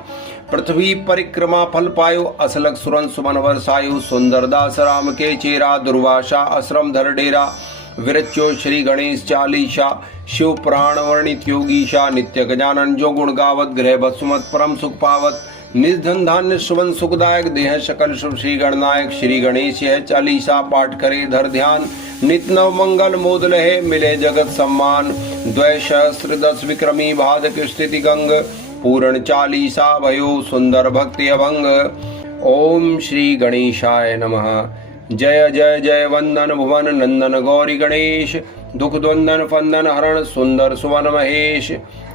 पृथ्वी परिक्रमा फल पायो असलग सुरन सुमन वर्षायु। सुंदर दास राम के चेरा दुर्वासा आश्रम धर डेरा। विरच्यो श्री गणेश चालीसा शिव पुराण वर्णित योगीशा। नित्य गजानन जो गुण गावत गृह बसुमत परम सुख पावत। निधन धान्य सुवन सुखदायक देह सकल शुभ श्री गणनायक। श्री गणेश है चालीसा पाठ करे धर ध्यान। नित नव मंगल मोद लहे मिले जगत सम्मान। द्वै सहस्र 10 विक्रमी भादक स्थिति गंग। पूर्ण चालीसा भयो सुंदर भक्ति अभंग। ओम श्री गणेशाय नमः। जय जय जय वंदन भुवन नंदन गौरी गणेश। दुख द्वंदन फंदन हरण सुंदर सुवन महेश।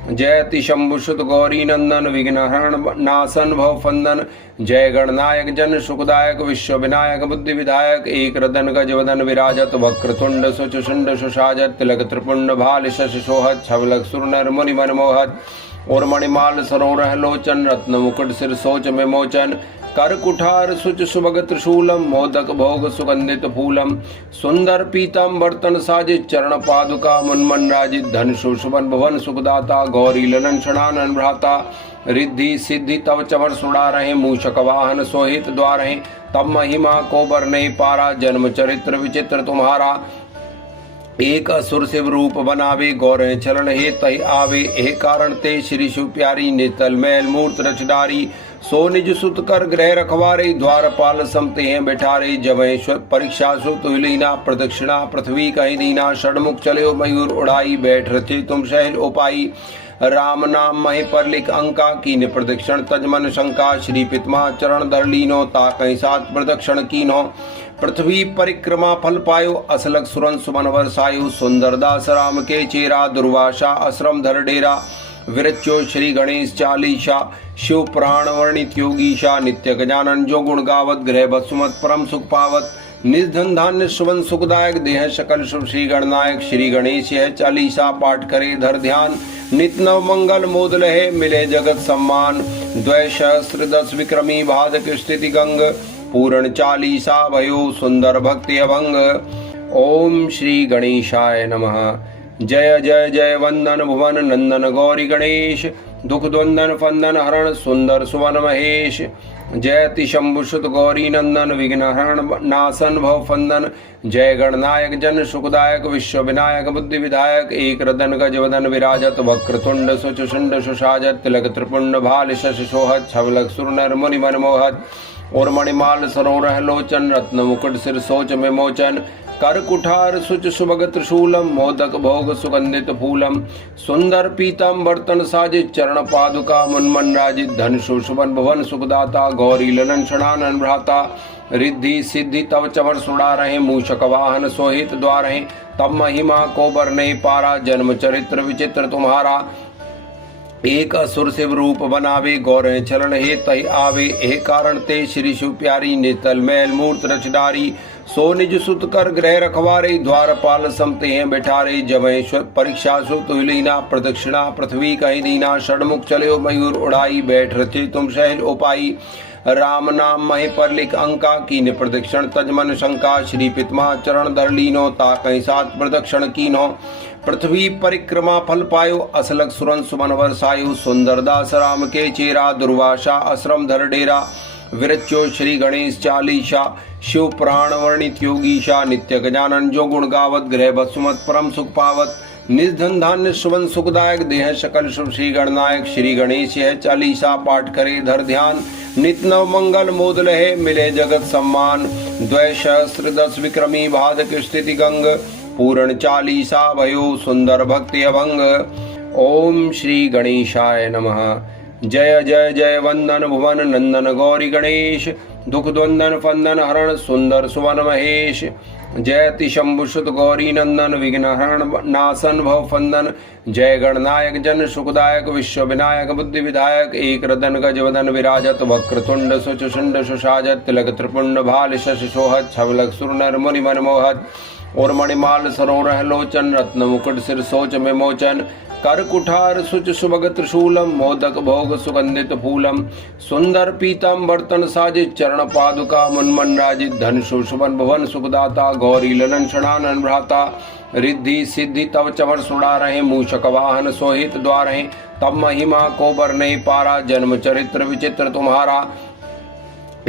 जयति शंभुसुत गौरी नंदन विघ्नहरण नाशन भव फंदन। जय गणनायक जन सुखदायक विश्व विनायक बुद्धि विधायक। एक रदन गजवदन विराजत वक्रतुंड सुचुंड सुषाजत तिलक त्रिपुंड भाल शश सोहत छवलक सुर नर मुनि मन मोहत। और मणिमाल सरोरह लोचन रत्न मुकुट सिर सोच में मोचन। कर कुठार सुच सुभग त्रिशूलम मोदक भोग सुगंधित फूलम। सुंदर पीतम बर्तन साजित चरण पादुका मुनमन राजित। धन सुशुभन भवन सुखदाता गौरी ललन षडानन भ्राता। रिद्धि सिद्धि तव चवर सुड़ा रहे मूषक वाहन सोहित द्वार। तब महिमा को बरने पारा जन्म चरित्र विचित्र तुम्हारा। एक असुर शिव रूप बनावे गौर चरण हे तय आवे। हे कारण ते श्री शिव प्यारी नितल मैल मूर्त रचडारी। सो निज सुत कर ग्रह रखवारे द्वारपाल समते हैं बैठारे। जवेश्वर परीक्षा सुत लीना प्रदक्षिणा पृथ्वी कहीं दीना। षडमुख चले मयूर उड़ाई बैठ रचे तुम सहज उपाई। राम नाम महे पर लिख अंका कीन प्रदक्षिण तजमन शंका। श्री पितमा चरण धर लीनो ता कहीं सात प्रदक्षिण कीनो। पृथ्वी परिक्रमा फल पायो असलग सुरन सुमन वर्षायु। सुंदर दास राम के चेरा दुर्वासा आश्रम धर डेरा। विरच्यो श्री गणेश चालीसा शिव पुराण वर्णित योगीशा नित्य गजानन जो गुण गावत ग्रह बसुमत परम सुख पावत निर्धन धान्य सुवन सुखदायक देह सकल शुभ श्री गणनायक श्री गणेश है चालीसा पाठ करे धर ध्यान नित नव मंगल मोद लहे मिले जगत सम्मान द्वैसहस्र 10 विक्रमी भादक स्थिति गंग पूर्ण चालीसा भयो सुंदर भक्ति अभंग। ओम श्री गणेशाय नमः। जय जय जय वंदन भुवन नंदन गौरी गणेश दुख द्वंदन फंदन हरण सुंदर सुवन महेश जयति शंभुसुत गौरी नंदन विघ्न हरण नासन भव फंदन जय गणनायक जन सुखदायक विश्व विनायक बुद्धि विधायक एक रदन गज वदन विराजत वक्रतुंड सुचुंड सुषाजत तिलक त्रिपुंड भाल शश सोहत छवलक सुरनर मुनि मन मोहत और मणिमाल सरोरह लोचन रत्न मुकुट सिर सोच में मोचन कर कुठार सुच सुभग त्रिशूलम मोदक भोग सुगंधित फूलम सुंदर पीतम बर्तन साजित चरण पादुका मुनमन राजित धन सुशुभन भुवन सुखदाता गौरी ललन षडानन भ्राता रिद्धि सिद्धि तव चवर सुड़ा रहे मूषक वाहन सोहित द्वारे तब महिमा को बरने पारा जन्म चरित्र विचित्र तुम्हारा एक असुर शिव रूप बनावे गौर चरण हे तय आवे हे कारण ते श्री शिव प्यारी नितल मैल मूर्त रचडारी सो निज सुत कर ग्रह रखवारे द्वारपाल समते हैं बैठारे जवेश्वर परीक्षा सुत लीना प्रदक्षिणा पृथ्वी कहीं दीना षडमुख चलो मयूर उड़ाई बैठ रचे तुम सहज उपाई राम नाम महे पर लिख अंका कीन प्रदक्षिण तजमन शंका श्री पितमा चरण धर लीनो ता कहीं सात प्रदक्षिण कीनो पृथ्वी परिक्रमा फल पायो असलग सुरन सुमन वर्षायु सुंदर दास राम के चेरा दुर्वासा आश्रम धर डेरा विरच्यो श्री गणेश चालीसा शिव पुराण वर्णित योगीशा नित्य गजानन जो गुण गावत ग्रह बसुमत परम सुख पावत निर्धन धान्य सुवन सुखदायक देह सकल शुभ श्री गणनायक श्री गणेश है चालीसा पाठ करे धर ध्यान नित नव मंगल मोद लहे मिले जगत सम्मान द्वैसहस्र 10 विक्रमी भादक स्थिति गंग पूर्ण चालीसा भयो सुंदर भक्ति अभंग। ओम श्री गणेशाय नमः। जय जय जय वंदन भुवन नंदन गौरी गणेश दुख द्वंदन फंदन हरण सुंदर सुवन महेश जयति शंभुसुत गौरी नंदन विघ्न हरण नासन भव फंदन जय गणनायक जन सुखदायक विश्व विनायक बुद्धि विधायक एक रदन गज वदन विराजत वक्रतुंड सुचुंड सुषाजत तिलक त्रिपुंड भाल शश सोहत छवलक सुरनर मुनि मन मोहत और मणिमाल सरोरह लोचन रत्न मुकुट सिर सोच में मोचन कर कुठार सुच सुभग त्रिशूलम मोदक भोग सुगंधित फूलम सुंदर पीतम बर्तन साजित चरण पादुका मुनमन राजित धन सुशुभन भुवन सुखदाता गौरी ललन षडानन भ्राता रिद्धि सिद्धि तव चवर सुड़ा रहे मूषक वाहन सोहित द्वारे तब महिमा को बरने पारा जन्म चरित्र विचित्र तुम्हारा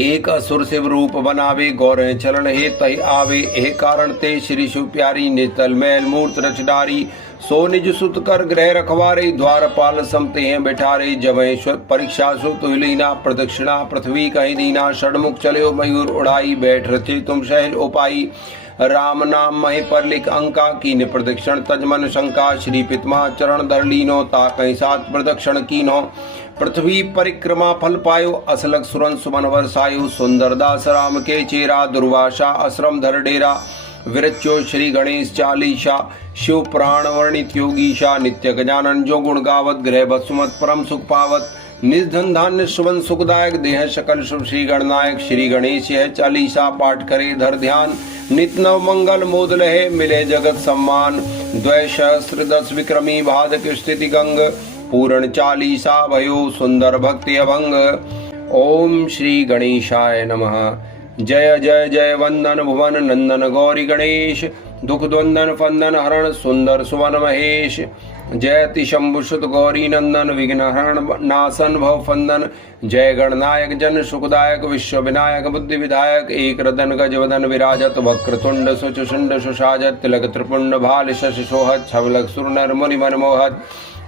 एक असुर शिव रूप बनावे गौर चरण हे तय आवे हे कारण ते श्री शिव प्यारी नितल मैल मूर्त रचडारी सो निज सुत कर ग्रह रखवारे द्वारपाल समते हैं बैठारे जवेश्वर परीक्षा सुत लीना प्रदक्षिणा पृथ्वी कहीं दीना षडमुख चलो मयूर उड़ाई बैठ रचे तुम सहज उपाई राम नाम महे पर लिख अंका कीन प्रदक्षिण तजमन शंका श्री पितमा चरण धर लीनो ता कहीं सात प्रदक्षिण कीनो पृथ्वी परिक्रमा फल पायो असलग सुरन सुमन वर्षायु सुंदर दास राम के चेरा दुर्वासा आश्रम धर डेरा विरच्यो श्री गणेश चालीसा शिव पुराण वर्णित योगीशा नित्य गजानन जो गुण गावत ग्रह बसुमत परम सुख पावत निर्धन धान्य सुवन सुखदायक देह सकल शुभ श्री गणनायक श्री गणेश है चालीसा पाठ करे धर ध्यान नित नव मंगल मोद लहे मिले जगत सम्मान द्वैसहस्र 10 विक्रमी भादक स्थिति गंग पूर्ण चालीसा भयो सुंदर भक्ति अभंग। ओम श्री गणेशाय नमः। जय जय जय वंदन भुवन नंदन गौरी गणेश दुख द्वंदन फंदन हरण सुंदर सुवन महेश जयति शंभुसुत गौरी नंदन विघ्न हरण नासन भव फंदन जय गणनायक जन सुखदायक विश्व विनायक बुद्धि विधायक एक रदन गज वदन विराजत वक्रतुंड सुचुंड सुषाजत तिलक त्रिपुंड भाल शश सोहत छवलक सुरनर मुनि मन मोहत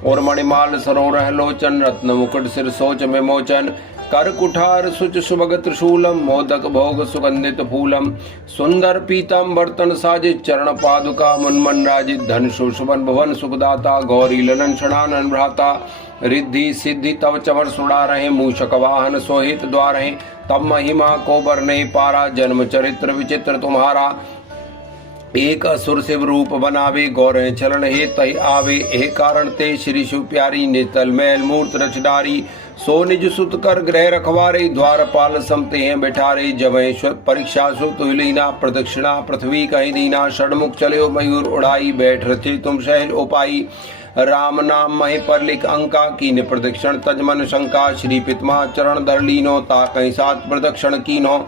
और मणिमाल सरोरह लोचन रत्न मुकुट सिर सोच में मोचन कर कुठार सुच सुभग त्रिशूलम मोदक भोग सुगंधित फूलम सुंदर पीतम बर्तन साजित चरण पादुका मुनमन राजित धन सुशुभन भुवन सुखदाता गौरी ललन षडानन भ्राता रिद्धि सिद्धि तव चवर सुड़ा रहे मूषक वाहन सोहित द्वारे तब महिमा को बरने पारा जन्म चरित्र विचित्र तुम्हारा एक असुर शिव रूप बनावे गौर चरण हे तय आवे हे कारण ते श्री शिव प्यारी नेतल मैल मूर्त रच डारी सो निज सुत कर ग्रह रखवारे द्वारपाल समते हैं बैठारे जवेश्वर परीक्षा सु तुलीना प्रदक्षिणा पृथ्वी कहीं दीना षडमुख चले मयूर उड़ाई बैठ रचे तुम सहज उपाई राम नाम महे पर लिख अंका कीन प्रदक्षिण तजमन शंका श्री पितमा चरण धर लीनो ता कहीं सात प्रदक्षिण कीनो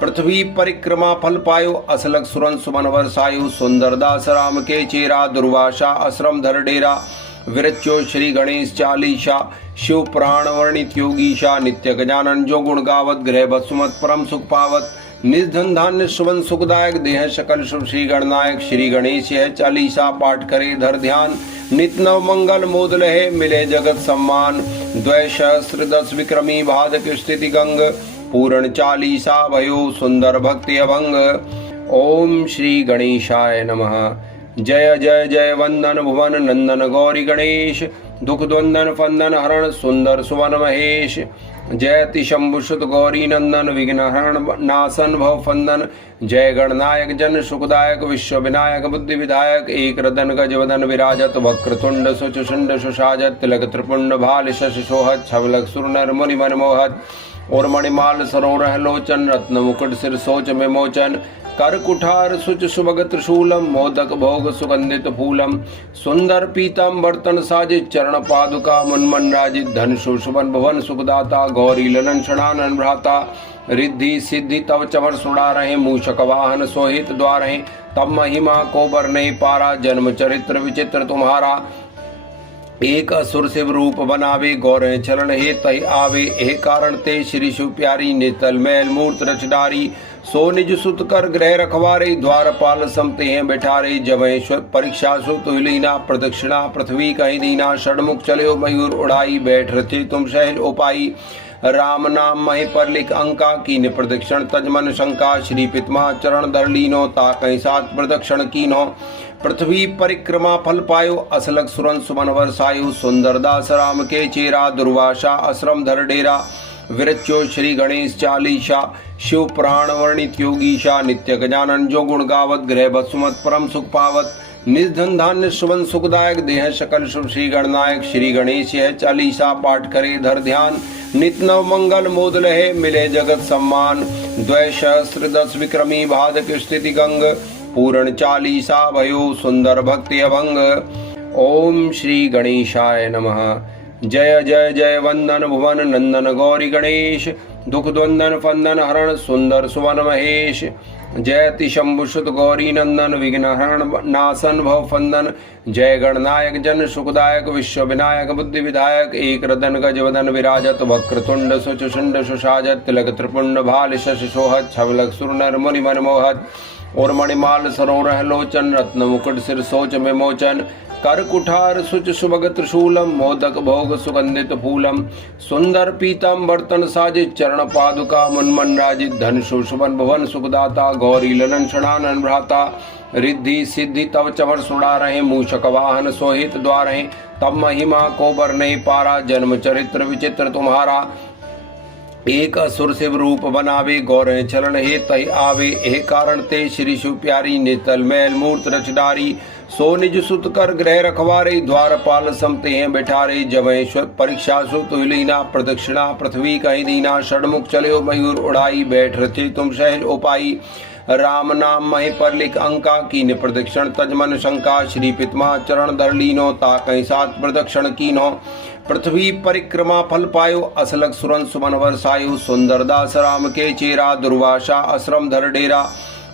पृथ्वी परिक्रमा फल पायो असलग सुरन सुमन वर्षायु सुंदर दास राम के चेरा दुर्वासा आश्रम धर डेरा विरच्यो श्री गणेश चालीसा शिव पुराण वर्णित योगीशा नित्य गजानन जो गुण गावत ग्रह बसुमत परम सुख पावत निज धन धान्य सुवन सुखदायक देह सकल शुभ श्री गणनायक श्री गणेश है चालीसा पाठ करे धर ध्यान नित नव मंगल मोद लहे मिले जगत सम्मान द्वैसहस्र 10 विक्रमी भादक स्थिति गंग पूर्ण चालीसा भयो सुंदर भक्ति अभंग। ओम श्री गणेशाय नमः। जय जय जय वंदन भुवन नंदन गौरी गणेश दुख द्वंदन फंदन हरण सुंदर सुवन महेश जयति शंभुसुत गौरी नंदन विघ्न हरण नासन भव फंदन जय गणनायक जन सुखदायक विश्व विनायक बुद्धि विधायक एक रदन गज वदन विराजत वक्रतुंड सुचुंड सुषाजत तिलक त्रिपुंड भाल शश सोहत छवलक सुरनर मुनि मन मोहत और मणिमाल सरोरह लोचन रत्न मुकुट सिर सोच में मोचन कर कुठार सुच सुभग त्रिशूलम मोदक भोग सुगंधित फूलम सुंदर पीतम बर्तन साजित चरण पादुका मुनमन राजित धन सुशुभन भवन सुखदाता गौरी ललन षडानन भ्राता रिद्धि सिद्धि तव चवर सुड़ा रहे मूषक वाहन सोहित द्वार तब महिमा को बरने पारा जन्म चरित्र विचित्र तुम्हारा एक असुर शिव रूप बनावे गौर चरण हे तय आवे हे कारण ते श्री शिव प्यारी नेतल मैल मूर्त रच डारी सो निज सुत कर ग्रह रखवारे द्वारपाल समते हैं बैठारे जवेश्वर परीक्षा सु तुलीना प्रदक्षिणा पृथ्वी कहीं दीना षडमुख चले मयूर उड़ाई बैठ रचे तुम सहज उपाई राम नाम महे पर लिख अंका कीन प्रदक्षिण तजमन शंका श्री पितमा चरण धर लीनो ता कहीं सात प्रदक्षिण कीनो पृथ्वी परिक्रमा फल पायो असलग सुरन सुमन वर्षायु सुंदर दास राम के चेरा दुर्वासा आश्रम धर डेरा विरच्यो श्री गणेश चालीसा शिव पुराण वर्णित योगीशा नित्य गजानन जो गुण गावत ग्रह बसुमत परम सुख पावत निज धन धान्य सुवन सुखदायक देह सकल शुभ श्री गणनायक श्री गणेश है चालीसा पाठ करे धर ध्यान नित नव मंगल मोद लहे मिले जगत सम्मान द्वैसहस्र 10 विक्रमी भादक स्थिति गंग पूर्ण चालीसा भयो सुंदर भक्ति अभंग। ओम श्री गणेशाय नमः। जय जय जय वंदन भुवन नंदन गौरी गणेश दुख द्वंदन फंदन हरण सुंदर सुवन महेश जयति शंभुसुत गौरी नंदन विघ्न हरण नासन भव फंदन जय गणनायक जन सुखदायक विश्व विनायक बुद्धि विधायक एक रदन गज वदन विराजत वक्रतुंड सुचुंड सुषाजत तिलक त्रिपुंड भाल शश सोहत छवलक सुरनर मुनि मन मोहत और मणिमाल सरोरह लोचन रत्न मुकुट सिर सोच में मोचन कर कुठार सुच सुभग त्रिशूलम मोदक भोग सुगंधित फूलम सुंदर पीतम बर्तन साजित चरण पादुका मुनमन राजित धन सुशुभन भवन सुखदाता गौरी ललन षडानन भ्राता रिद्धि सिद्धि तव चवर सुड़ा रहे मूषक वाहन सोहित द्वार तब महिमा को बरने पारा जन्म चरित्र विचित्र तुम्हारा एक असुर शिव रूप बनावे गौर चरण हे तय आवे हे कारण ते श्री शिव प्यारी नेतल मैल मूर्त रच डारी सो निज सुत कर ग्रह रखवारे द्वारपाल समते हैं बैठारे जवेश्वर परीक्षा सु तुलीना प्रदक्षिणा पृथ्वी कहीं दीना षडमुख चले मयूर उड़ाई बैठ रचे तुम सहज उपाई राम नाम महे पर लिख अंका कीन प्रदक्षिण तजमन शंका श्री पितमा चरण धर लीनो ता कहीं सात प्रदक्षिण कीनो पृथ्वी परिक्रमा फल पायो असलग सुरन सुमन वर्षायु सुंदर दास राम के चेरा दुर्वासा आश्रम धर डेरा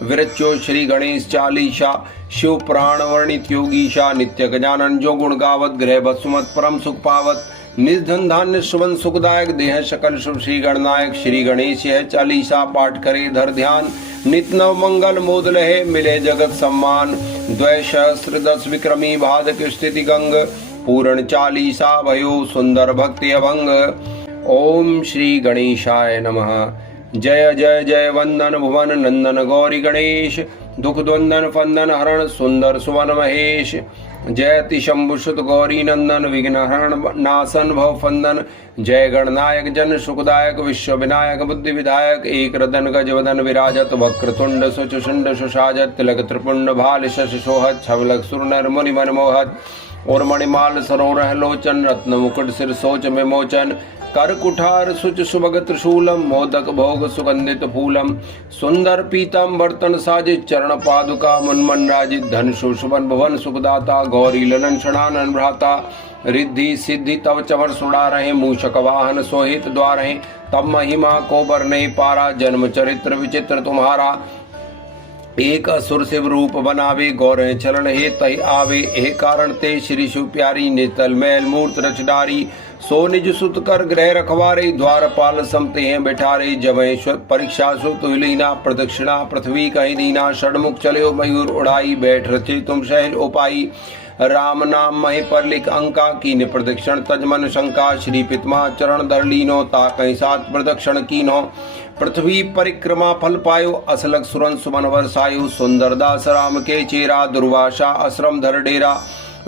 विरच्यो श्री गणेश चालीसा शिव पुराण वर्णित योगीशा नित्य गजानन जो गुण गावत ग्रह बसुमत परम सुख पावत निज धन धान्य सुवन सुखदायक देह सकल शुभ श्री गणनायक श्री गणेश है चालीसा पाठ करे धर ध्यान नित नव मंगल मोद लहे मिले जगत सम्मान द्वैसहस्र 10 विक्रमी भादक स्थिति गंग पूर्ण चालीसा भयो सुंदर भक्ति अभंग। ओम श्री गणेशाय नमः। जय जय जय वंदन भुवन नंदन गौरी गणेश दुख द्वंदन फंदन हरण सुंदर सुवन महेश। जयति शंभुसुत गौरी नंदन विघ्न हरण नासन भव फंदन। जय गणनायक जन सुखदायक विश्व विनायक बुद्धि विधायक। एक रतन गज वदन विराजत वक्रतुंड सुचुंड सुशाजत। तिलक त्रिपुंड भाल शश सोहत छवलक सुर नर मुनि मन मोहत। और मणिमाल सरोरह लोचन रत्न मुकुट सिर सोच में मोचन। कर कुठार सुच सुभग त्रिशूलम मोदक भोग सुगंधित फूलम। सुंदर पीतम बर्तन साजित चरण पादुका मन राजित। धन सुशुभन भुवन सुखदाता गौरी ललन षडानन भ्राता। रिद्धि सिद्धि तव चवर सुड़ा रहे मूषक वाहन सोहित द्वार हैं। तब महिमा को बर नहीं पारा जन्म चरित्र विचित्र तुम्हारा। एक असुर शिव रूप बनावे गौर चरण हे तय आवे। हे कारण ते श्री शिव प्यारी नितल मैल मूर्त रच डारी। सो निज सुत कर ग्रह रखवारे द्वारपाल समते हैं बैठारे। जबेश्वर परीक्षा सुत लीना प्रदक्षिणा पृथ्वी कहीं दीना। षडमुख चले मयूर उड़ाई बैठ रचे तुम शैल उपाई। राम नाम महे पर लिख अंका कीन प्रदक्षिण तजमन शंका। श्री पितमा चरण धर लीनो ता कहीं सात प्रदक्षिण कीनो। पृथ्वी परिक्रमा फल पायो असलग सुरन सुमन वर्षायु। सुंदर दास राम के चेरा दुर्वासा आश्रम धर डेरा।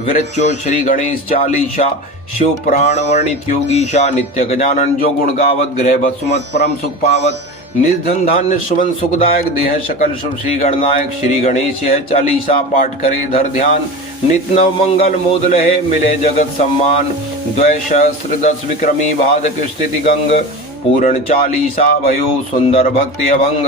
विरच्यो श्री गणेश चालीसा शिव पुराण वर्णित योगीशा। नित्य गजानन जो गुण गावत गृह बसुमत परम सुख पावत। निर्धन धान्य सुवन सुखदायक देह सकल शुभ श्री गणनायक। श्री गणेश है चालीसा पाठ करे धर ध्यान। नित नव मंगल मोद लहे मिले जगत सम्मान। द्वै सहस्र 10 विक्रमी भादक स्थिति गंग। पूर्ण चालीसा भयो सुंदर भक्ति अभंग।